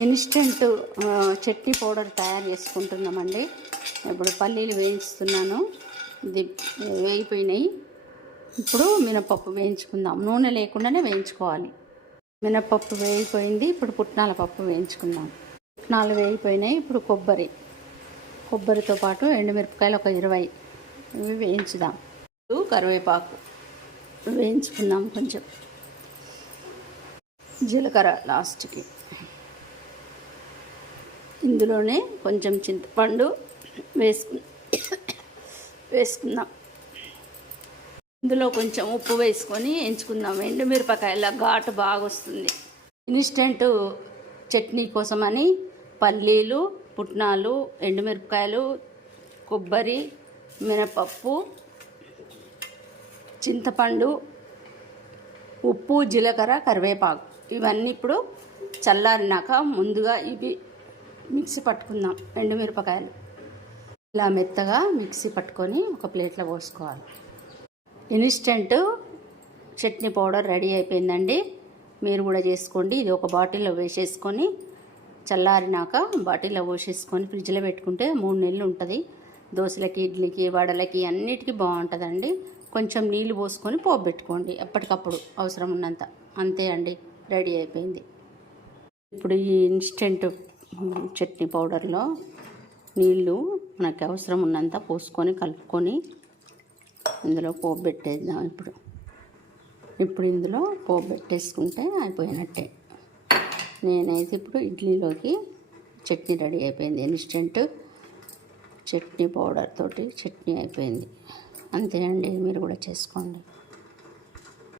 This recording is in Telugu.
ఇన్స్టెంట్ చట్నీ పౌడర్ తయారు చేసుకుంటున్నామండి. ఇప్పుడు పల్లీలు వేయించుతున్నాను. ఇది వేగిపోయినాయి. ఇప్పుడు మినపప్పు వేయించుకుందాం. నూనె లేకుండానే వేయించుకోవాలి. మినపప్పు వేగిపోయింది. ఇప్పుడు పుట్నాల పప్పు వేయించుకుందాం. పుట్నాలు వేగిపోయినాయి. ఇప్పుడు కొబ్బరి. కొబ్బరితో పాటు ఎండుమిరపకాయలు ఒక ఇరవై. ఇవి వేయించుదాం. కరివేపాకు వేయించుకుందాం కొంచెం. జీలకర్ర లాస్ట్కి. ఇందులోనే కొంచెం చింతపండు వేసుకు వేసుకుందాం. ఇందులో కొంచెం ఉప్పు వేసుకొని ఎంచుకుందాం. ఎండుమిరపకాయల ఘాటు బాగా వస్తుంది ఇన్స్టెంట్ చట్నీ కోసమని పల్లీలు పుట్నాలు ఎండుమిరపకాయలు కొబ్బరి మినపప్పు చింతపండు ఉప్పు జీలకర్ర కరివేపాకు. ఇవన్నీ ఇప్పుడు చల్లారినాక ముందుగా ఇవి మిక్సీ పట్టుకుందాం. ఎండుమిరపకాయలు ఇలా మెత్తగా మిక్సీ పట్టుకొని ఒక ప్లేట్లో పోసుకోవాలి. ఇన్స్టెంట్ చట్నీ పౌడర్ రెడీ అయిపోయిందండి. మీరు కూడా చేసుకోండి. ఇది ఒక బాటిల్లో వేసేసుకొని చల్లారినాక బాటిల్లో పోసేసుకొని ఫ్రిడ్జ్లో పెట్టుకుంటే మూడు నెలలు ఉంటుంది. దోశలకి ఇడ్లీకి వడలకి అన్నిటికీ బాగుంటుందండి. కొంచెం నీళ్ళు పోసుకొని పోపు పెట్టుకోండి. ఎప్పటికప్పుడు అవసరం ఉన్నంత. అంతే అండి. రెడీ అయిపోయింది. ఇప్పుడు ఈ ఇన్స్టెంట్ చట్నీ పౌడర్లో నీళ్ళు మనకు అవసరం ఉన్నంత పోసుకొని కలుపుకొని ఇందులో పోపు పెట్టేద్దాం ఇప్పుడు. ఇప్పుడు ఇందులో పోపు పెట్టేసుకుంటే అయిపోయినట్టే. నేనైతే ఇప్పుడు ఇడ్లీలోకి చట్నీ రెడీ అయిపోయింది. ఇన్స్టెంట్ చట్నీ పౌడర్ తోటి చట్నీ అయిపోయింది. అంతే అండి మీరు కూడా చేసుకోండి.